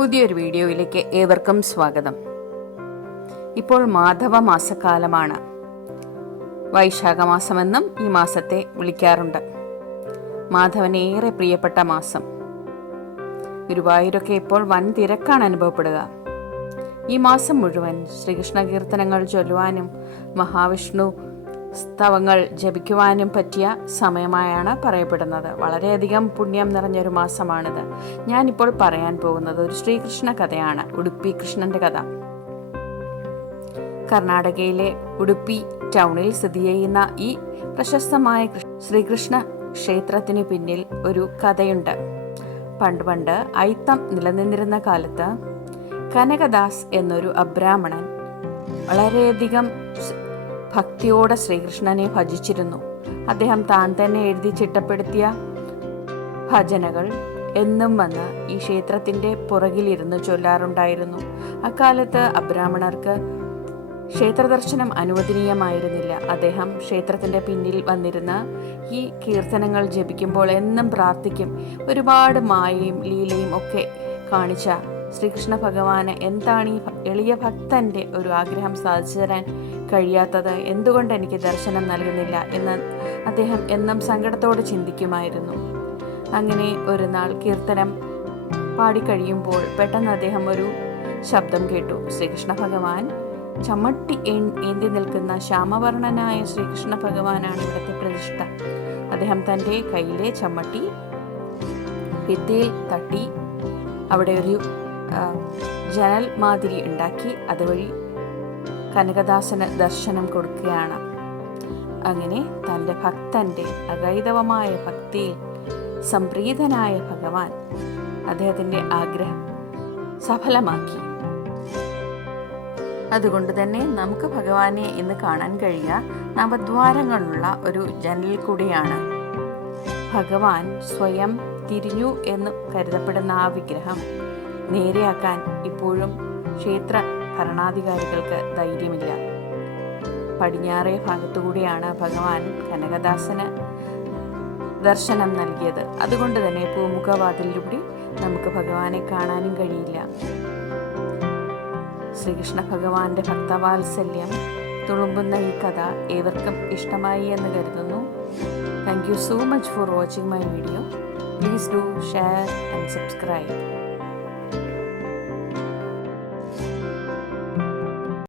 പുതിയൊരു വീഡിയോയിലേക്ക് ഏവർക്കും സ്വാഗതം. ഇപ്പോൾ മാധവ മാസക്കാലമാണ്. വൈശാഖ മാസമെന്നും ഈ മാസത്തെ വിളിക്കാറുണ്ട്. മാധവന് ഏറെ പ്രിയപ്പെട്ട മാസം. ഗുരുവായൂരൊക്കെ ഇപ്പോൾ വൻ തിരക്കാണ് അനുഭവപ്പെടുക. ഈ മാസം മുഴുവൻ ശ്രീകൃഷ്ണ കീർത്തനങ്ങൾ ചൊല്ലുവാനും മഹാവിഷ്ണു സ്തവങ്ങൾ ജപിക്കുവാനും പറ്റിയ സമയമായാണ് പറയപ്പെടുന്നത്. വളരെയധികം പുണ്യം നിറഞ്ഞൊരു മാസമാണിത്. ഞാനിപ്പോൾ പറയാൻ പോകുന്നത് ഒരു ശ്രീകൃഷ്ണ കഥയാണ്. ഉടുപ്പി കൃഷ്ണന്റെ കഥ. കർണാടകയിലെ ഉടുപ്പി ടൗണിൽ സ്ഥിതി ചെയ്യുന്ന ഈ പ്രശസ്തമായ ശ്രീകൃഷ്ണ ക്ഷേത്രത്തിന് പിന്നിൽ ഒരു കഥയുണ്ട്. പണ്ട് അയിത്തം നിലനിന്നിരുന്ന കാലത്ത് കനകദാസ് എന്നൊരു അബ്രാഹ്മണൻ വളരെയധികം ഭക്തിയോടെ ശ്രീകൃഷ്ണനെ ഭജിച്ചിരുന്നു. അദ്ദേഹം താൻ തന്നെ എഴുതി ചിട്ടപ്പെടുത്തിയ ഭജനകൾ എന്നും വന്ന് ഈ ക്ഷേത്രത്തിൻ്റെ പുറകിലിരുന്ന് ചൊല്ലാറുണ്ടായിരുന്നു. അക്കാലത്ത് അബ്രാഹ്മണർക്ക് ക്ഷേത്രദർശനം അനുവദനീയമായിരുന്നില്ല. അദ്ദേഹം ക്ഷേത്രത്തിൻ്റെ പിന്നിൽ വന്നിരുന്ന് ഈ കീർത്തനങ്ങൾ ജപിക്കുമ്പോൾ എന്നും പ്രാർത്ഥിക്കും. ഒരുപാട് മായയും ലീലയും ഒക്കെ കാണിച്ച ശ്രീകൃഷ്ണ ഭഗവാന് എന്താണ് ഈ എളിയ ഭക്തൻ്റെ ഒരു ആഗ്രഹം സാധിച്ചു തരാൻ കഴിയാത്തത്, എന്തുകൊണ്ട് എനിക്ക് ദർശനം നൽകുന്നില്ല എന്ന് അദ്ദേഹം എന്നും സങ്കടത്തോടെ ചിന്തിക്കുമായിരുന്നു. അങ്ങനെ ഒരു നാൾ കീർത്തനം പാടിക്കഴിയുമ്പോൾ പെട്ടെന്ന് അദ്ദേഹം ഒരു ശബ്ദം കേട്ടു. ശ്രീകൃഷ്ണ ഭഗവാൻ ചമ്മട്ടി ഏന്തി നിൽക്കുന്ന ശ്യാമവർണ്ണനായ ശ്രീകൃഷ്ണ ഭഗവാനാണ് ഇവിടുത്തെ പ്രതിഷ്ഠ. അദ്ദേഹം തൻ്റെ കയ്യിലെ ചമ്മട്ടി ഭിത്തിയിൽ തട്ടി അവിടെ ഒരു ജനൽ മാതിരി ഉണ്ടാക്കി അതുവഴി കനകദാസന് ദർശനം കൊടുക്കുകയാണ്. അങ്ങനെ തൻ്റെ ഭക്തൻ്റെ അഗൈതവമായ ഭക്തിയിൽ സംപ്രീതനായ ഭഗവാൻ അദ്ദേഹത്തിൻ്റെ ആഗ്രഹം സഫലമാക്കി. അതുകൊണ്ട് തന്നെ നമുക്ക് ഭഗവാനെ ഇന്ന് കാണാൻ കഴിയുക നവദ്വാരങ്ങളുള്ള ഒരു ജനലിൽ കൂടിയാണ്. ഭഗവാൻ സ്വയം തിരിഞ്ഞു എന്ന് കരുതപ്പെടുന്ന ആ വിഗ്രഹം നേരെയാക്കാൻ ഇപ്പോഴും ക്ഷേത്ര ഭരണാധികാരികൾക്ക് ധൈര്യമില്ല. പടിഞ്ഞാറേ ഭാഗത്തുകൂടിയാണ് ഭഗവാൻ കനകദാസന് ദർശനം നൽകിയത്. അതുകൊണ്ട് തന്നെ പൂമുഖവാതിലൂടെ നമുക്ക് ഭഗവാനെ കാണാനും കഴിയില്ല. ശ്രീകൃഷ്ണ ഭഗവാന്റെ ഭക്തവാത്സല്യം തുളുമ്പുന്ന ഈ കഥ ഏവർക്കും ഇഷ്ടമായി എന്ന് കരുതുന്നു. Thank you so much for watching my video. Please do share and subscribe.